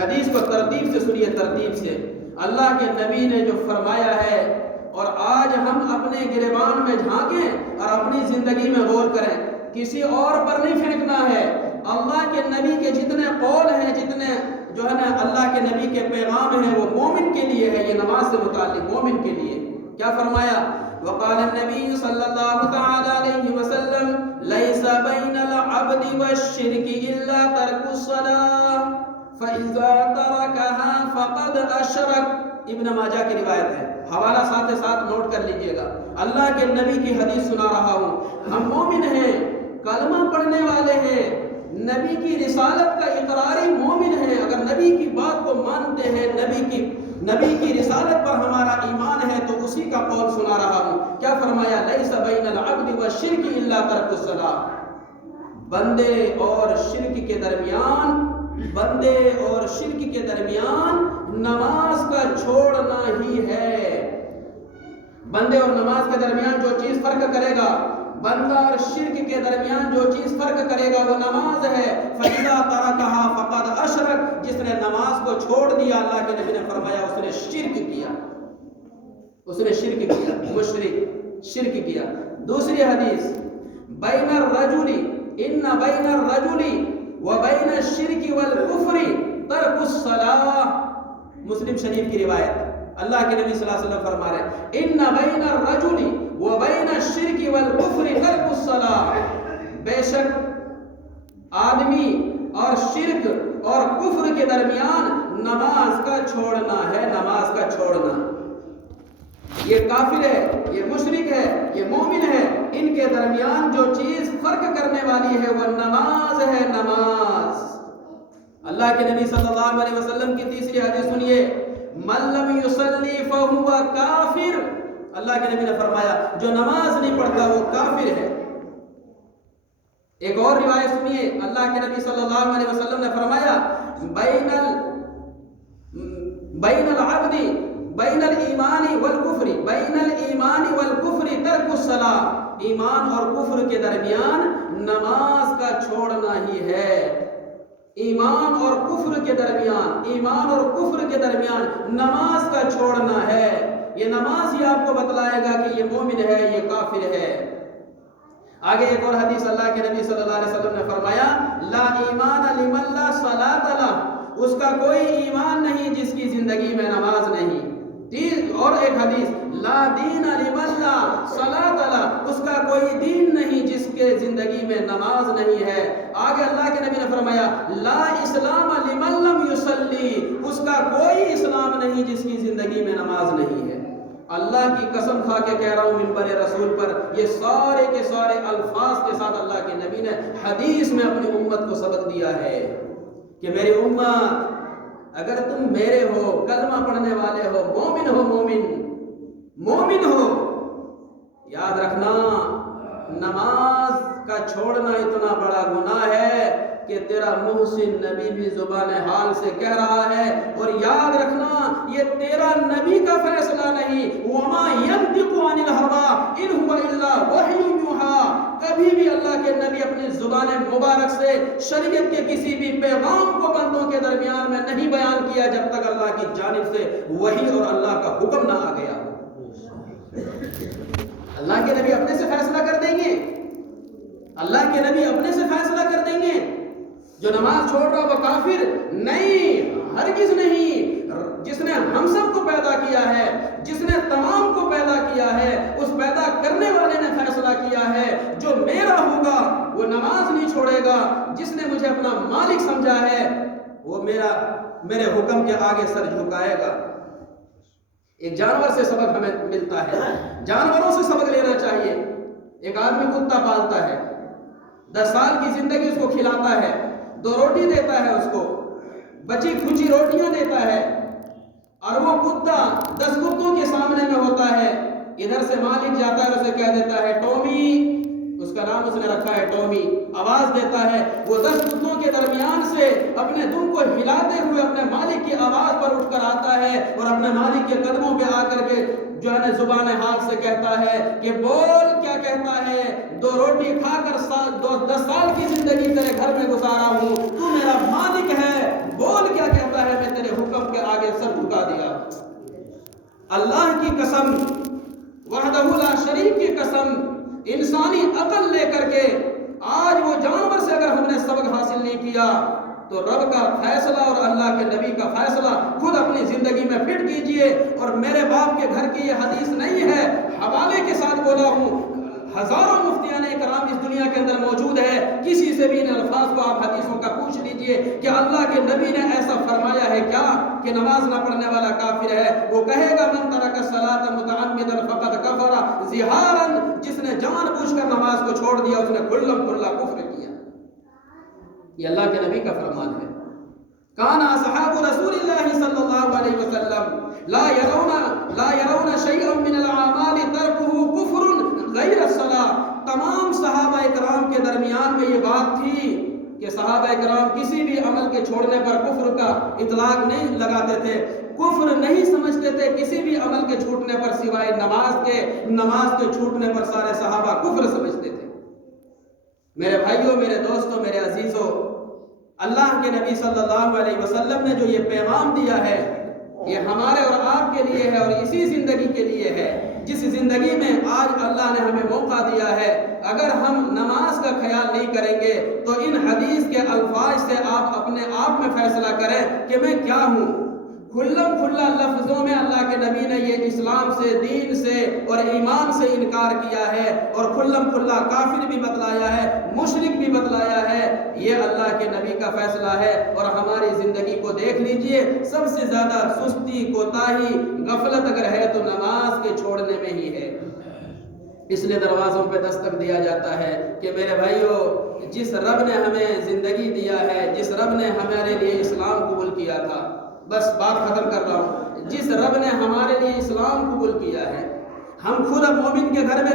حدیث کو ترتیب سے سنیے، ترتیب سے۔ اللہ کے نبی نے جو فرمایا ہے، اور آج ہم اپنے گریبان میں جھانکیں اور اپنی زندگی میں غور کریں، کسی اور پر نہیں پھینکنا ہے۔ اللہ کے نبی کے جتنے قول ہیں، جتنے جو ہے نا اللہ کے نبی کے پیغام ہیں، وہ مومن کے لیے ہے۔ یہ نماز سے متعلق مومن کے لیے کیا فرمایا؟ وقال النبی صلی اللہ تعالی علیہ وسلم لیس بین العبد والشرک الا ترک الصلاۃ فاذا ترکها فقد اشرک۔ ابن ماجہ کی روایت ہے، حوالہ ساتھ ساتھ نوٹ کر لیجئے گا۔ اللہ کے نبی کی حدیث سنا رہا ہوں۔ ہم مومن ہیں، کلمہ پڑھنے والے ہیں، نبی کی رسالت کا اقراری مومن ہیں۔ اگر نبی کی بات کو مانتے ہیں، نبی کی رسالت پر ہمارا ایمان ہے، تو اسی کا قول سنا رہا ہوں۔ کیا فرمایا؟ لیس بین العبد والشرک الا ترک الصلاۃ۔ بندے اور شرک کے درمیان نماز کا چھوڑنا ہی ہے۔ بندے اور نماز کے درمیان جو چیز فرق کرے گا، بندہ اور شرک کے درمیان جو چیز فرق کرے گا، وہ نماز ہے۔ فَإِذَا تَرَكَهَا فَقَدْ أَشْرَكَ۔ جس نے نماز کو چھوڑ دیا، اللہ کے نبی نے فرمایا اس نے شرک کیا، شرک کیا۔ دوسری حدیث، بین الرجل ان بین الرجل وبین الشرک والکفر ترک الصلاۃ۔ مسلم شریف کی روایت، اللہ کے نبی صلی اللہ علیہ وسلم فرما رہے ہیں ان بین الرجل وبین الشرک والکفر ترک الصلاۃ۔ بے شک آدمی اور شرک اور کفر کے درمیان نماز کا چھوڑنا ہے، نماز کا چھوڑنا۔ یہ کافر ہے، یہ مشرک ہے، یہ مومن ہے، ان کے درمیان جو چیز فرق کرنے والی ہے وہ نماز ہے، نماز۔ اللہ کے نبی صلی اللہ علیہ وسلم کی تیسری حدیث سنیے، من لم یصلی فہو کافر۔ اللہ کے نبی نے فرمایا جو نماز نہیں پڑھتا وہ کافر ہے۔ ایک اور روایت سنیے، اللہ کے نبی صلی اللہ علیہ وسلم نے فرمایا بین العبد بین الایمان والکفر، بین الایمان والکفر ترک الصلاۃ۔ ایمان اور کفر کے درمیان نماز کا چھوڑنا ہی ہے۔ ایمان اور کفر کے درمیان نماز کا چھوڑنا ہے۔ یہ نماز ہی آپ کو بتلائے گا کہ یہ مومن ہے، یہ کافر ہے۔ آگے ایک اور حدیث اللہ کے نبی صلی اللہ علیہ وسلم نے فرمایا لا ایمان لمن لا صلاۃ لہ۔ اس کا کوئی ایمان نہیں جس کی زندگی میں نماز نہیں۔ اور ایک حدیث لا دین لمن لا صلاۃ لہ۔ اس کا کوئی دین نہیں جس کے زندگی میں نماز نہیں ہے۔ آگے اللہ کے نبی نے فرمایا لا اسلام لمن لم یصلی۔ اس کا کوئی اسلام نہیں جس کی زندگی میں نماز نہیں ہے۔ اللہ کی قسم کھا کے کہہ رہا ہوں منبر رسول پر، یہ سارے کے سارے الفاظ کے ساتھ اللہ کے نبی نے حدیث میں اپنی امت کو سبق دیا ہے کہ میری امت، اگر تم میرے ہو، کلمہ پڑھنے والے ہو، مومن ہو، یاد رکھنا نماز کا چھوڑنا اتنا بڑا گناہ ہے کہ تیرا محسن نبی بھی زبان حال سے کہہ رہا ہے۔ اور یاد رکھنا یہ تیرا نبی کا فیصلہ نہیں، وما ينطق عن الهوى ان هو الا وحی یوحى۔ کبھی بھی اللہ کے نبی اپنی زبان مبارک سے شریعت کے کسی بھی پیغام کو بندوں کے درمیان میں نہیں بیان کیا جب تک اللہ کی جانب سے وحی اور اللہ کا حکم نہ آ گیا۔ اللہ کے نبی اپنے سے فیصلہ کر دیں گے، اللہ کے نبی اپنے سے فیصلہ کر دیں گے جو نماز چھوڑ رہا وہ کافر نہیں، ہرگز نہیں۔ جس نے ہم سب کو پیدا کیا ہے، جس نے تمام کو پیدا کیا ہے، اس پیدا کرنے والے نے فیصلہ کیا ہے جو میرا ہوگا وہ نماز نہیں چھوڑے گا۔ جس نے مجھے اپنا مالک سمجھا ہے وہ میرے حکم کے آگے سر جھکائے گا۔ ایک جانور سے سبق ہمیں ملتا ہے، جانوروں سے سبق لینا چاہیے۔ ایک آدمی کتا پالتا ہے، 10 سال کی زندگی اس کو کھلاتا ہے، 2 روٹی دیتا ہے، اس کو بچی کھچی روٹیاں دیتا ہے، اور وہ کتا 10 کتوں کے سامنے میں ہوتا ہے۔ ادھر سے مالک جاتا ہے، اسے کہہ دیتا ہے ٹومی، اس کا نام اس نے رکھا ہے ٹومی، آواز دیتا ہے۔ وہ 10 کتوں کے درمیان سے اپنے دم کو ہلاتے ہوئے اپنے مالک کی آواز پر اٹھ کر آتا ہے اور اپنے مالک کے قدموں پہ آ کر کے جو ہے زبان حال سے کہتا ہے کہ بول کیا کہتا ہے، 2 روٹی کھا کر 10 سال کی زندگی تیرے گھر میں گزارا ہوں، تو میرا مالک ہے، بول کیا کہتا ہے اللہ کی قسم، وحدہ لا شریک کی قسم، انسانی عقل لے کر کے آج وہ جانور سے اگر ہم نے سبق حاصل نہیں کیا تو رب کا فیصلہ اور اللہ کے نبی کا فیصلہ خود اپنی زندگی میں فٹ کیجئے۔ اور میرے باپ کے گھر کی یہ حدیث نہیں ہے، حوالے کے ساتھ بولا ہوں، ہزاروں مفتیان کرام اس دنیا کے اندر موجود ہے، کسی سے بھی ان الفاظ کو آپ حدیثوں کا پوچھ لیجئے کہ اللہ کے نبی نے ایسا فرمایا ہے کیا کہ نماز نہ پڑھنے والا کافر ہے؟ وہ کہے گا من ترک الصلاۃ متعمدا فقد کفر ظہارا، جس نے جان بوجھ کر نماز کو چھوڑ دیا اس نے کھلم کھلا کفر کیا۔ یہ اللہ کے نبی کا فرمان ہے۔ کان اصحاب رسول اللہ صلی اللہ علیہ وسلم لا يرون شيئا من الاعمال تركه كفر غیر الصلاۃ۔ تمام صحابہ کرام کے درمیان میں یہ بات تھی کہ صحابہ کرام کسی بھی عمل کے چھوڑنے پر کفر کا اطلاق نہیں لگاتے تھے، کفر نہیں سمجھتے تھے کسی بھی عمل کے چھوٹنے پر سوائے نماز کے چھوٹنے پر سارے صحابہ کفر سمجھتے تھے۔ میرے بھائیوں، میرے دوستوں، میرے عزیزوں، اللہ کے نبی صلی اللہ علیہ وسلم نے جو یہ پیغام دیا ہے یہ ہمارے اور آپ کے لیے ہے اور اسی زندگی کے لیے ہے جس زندگی میں آج اللہ نے ہمیں موقع دیا ہے۔ اگر ہم نماز کا خیال نہیں کریں گے تو ان حدیث کے الفاظ سے آپ اپنے آپ میں فیصلہ کریں کہ میں کیا ہوں۔ کھلم کھلا لفظوں میں اللہ کے نبی نے یہ اسلام سے، دین سے اور ایمان سے انکار کیا ہے، اور کھلم کھلا کافر بھی بتلایا ہے، مشرک بھی بتلایا ہے۔ یہ اللہ کے نبی کا فیصلہ ہے۔ اور ہماری زندگی کو دیکھ لیجئے، سب سے زیادہ سستی، کوتاہی، غفلت اگر ہے تو نماز کے چھوڑنے میں ہی ہے۔ اس لیے دروازوں پہ دستک دیا جاتا ہے کہ میرے بھائیوں، جس رب نے ہمیں زندگی دیا ہے، جس رب نے ہمارے لیے اسلام قبول کیا تھا، بس بات ختم کر رہا ہوں، جس رب نے ہمارے لیے اسلام قبول کیا ہے، ہم خود اب مومن کے گھر میں